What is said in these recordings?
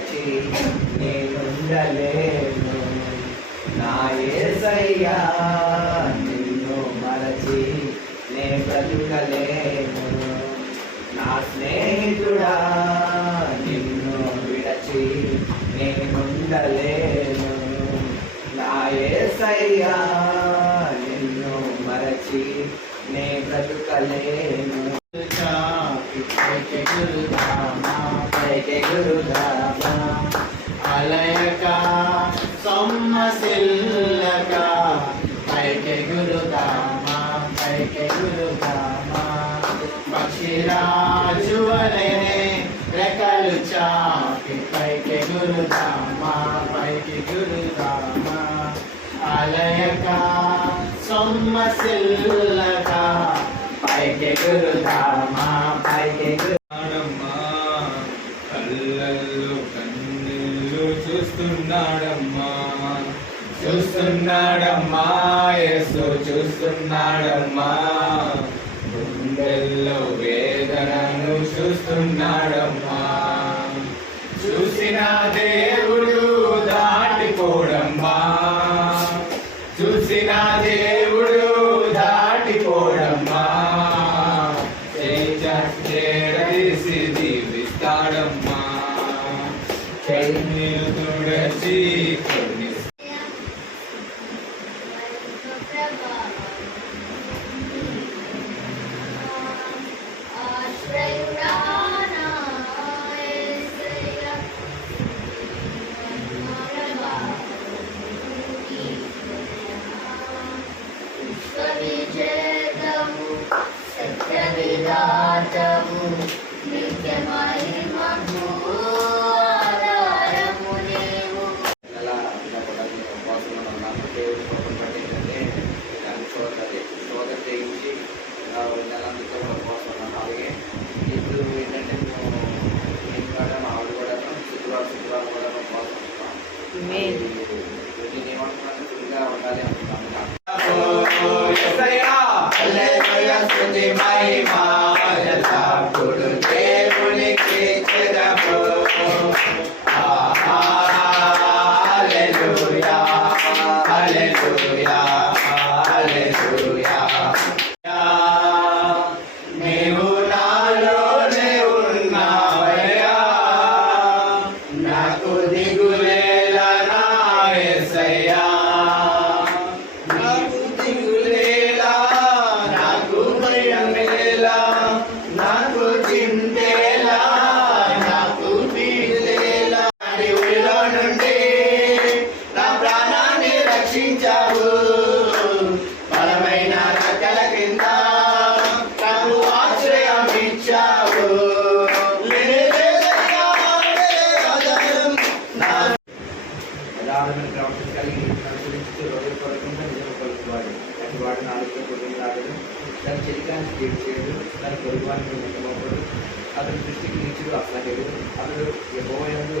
మరచి నేనుండలేను. నా యేసయ్యా నిన్ను మరచి నే బ్రతుకలేను. నా స్నేహితుడా నిన్ను విడచి నేనుండలేను. నా యేసయ్యా నిన్ను మరచి నే బ్రతుకలేను. గురుధామా అలయక సొమ్మసిల్లక పైకి గురుధామా పైకి గురుధామా పక్షిరాజు వలెనే రెక్కలు చాపి పైకి గురుధామా పైకి గురుధామా అలయక సొమ్మసిల్లక పైకి గురుధామా పైకి కళ్ళల్లో కన్నీళ్ళు చూస్తున్నాడమ్మా చూస్తున్నాడమ్మా యేసు చూస్తున్నాడమ్మా. గుండెల్లో వేదనను చూస్తున్నాడమ్మా. చూసిన దేవుడు దాటిపోడమ్మా. చూసిన దేవుడు దాటిపోడమ్మా. చేరదీసి దీవిస్తాడమ్మా. కన్నీరు తుడచి కొన్ని దేవుడి కోపం పట్టిందంటే దాన్ని శోధన చేయించి నెలంతా కూడా కోసం అలాగే ఇప్పుడు ఏంటంటే నేను కూడా మా ఆవిడ కూడా శుక్రవారం కూడా కోసం నేనేమంటున్నాను ఫుల్గా ఉండాలి అనుకున్నాను. దేవునికి నీవు నాలోనే ఉన్నావయ్యా. నాకు దిగులేలా నా యేసయ్యా. నాకు దిగులేలా నాకు భయమేలా నాకు చింతేలా నాకు పీడేలా. ఊరిలో నుండి నా ప్రాణాన్ని రక్షించావు. బలమైన రెక్కల కింద నాకు ఆశ్రయం ఇచ్చావు. యథార్థమైన ప్రవర్తన కలిగి అనుసరించుతూ రోజు పడుకుంటూ నిజం పలుకువాడు. అటు వాడు నాలుగుతో పొద్దున రాగడు. తన చెలికాన్ని తీర్చి చేయడు. తన పొరుగువాన్ని నియమపడు. అతని దృష్టికి నీచుడు అసహ్యుడు. అతడు యెహోవాయందు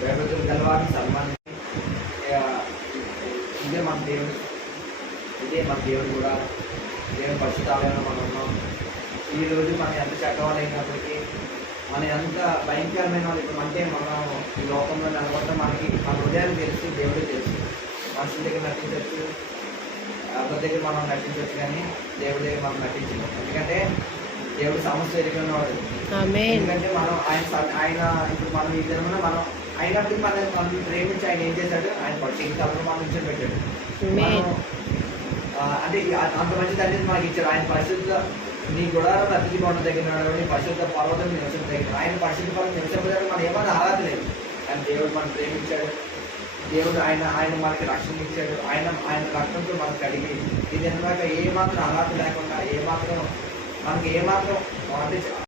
భయభక్తులు గలవారిని సన్మానించి ఇదే మన దేవుడు కూడా దేవుని పరిశుద్ధాలయంలో మనం ఉన్నాం. ఈరోజు మనం ఎంత చక్కవాలైనప్పటికీ మనం ఎంత భయంకరమైన వాళ్ళు ఇప్పుడు అంటే మనం ఈ లోకంలో నిలబడటం మనకి మన హృదయాన్ని తెలుసు, దేవుడే తెలుసు. మనుషుల దగ్గర నటించవచ్చు, ఎవరి దగ్గర మనం నటించవచ్చు, కానీ దేవుడి దగ్గర మనం నటించము. ఎందుకంటే దేవుడు సమస్య ఎదుర్కొన్నవాడు. ఎందుకంటే మనం ఆయన ఇప్పుడు మనం ఈ విధంగా మనం అయినప్పటికీ మనం ప్రేమించి ఆయన ఏం చేశాడు, ఆయన పట్టించి తలను మనం ఇచ్చి పెట్టాడు. అంటే అంత మంచి తండ్రిని మనకి ఇచ్చాడు. ఆయన పరిశుద్ధ నీ గుడారం అతిథి కొండ తగినాడు, నీ పరిశుద్ధ పర్వతం నివసం తగినాడు. ఆయన పరిశుద్ధ పర్వతం నివసింపడానికి మనం ఏమన్నా అర్హత లేదు. కానీ దేవుడు మనం ప్రేమించాడు. దేవుడు ఆయన మనకి రక్షణ ఇచ్చాడు. ఆయన రక్షణతో మనకు కడిగి ఇది ఎందుకు ఏమాత్రం అర్హత లేకుండా ఏమాత్రం మనకి ఏమాత్రం అంటే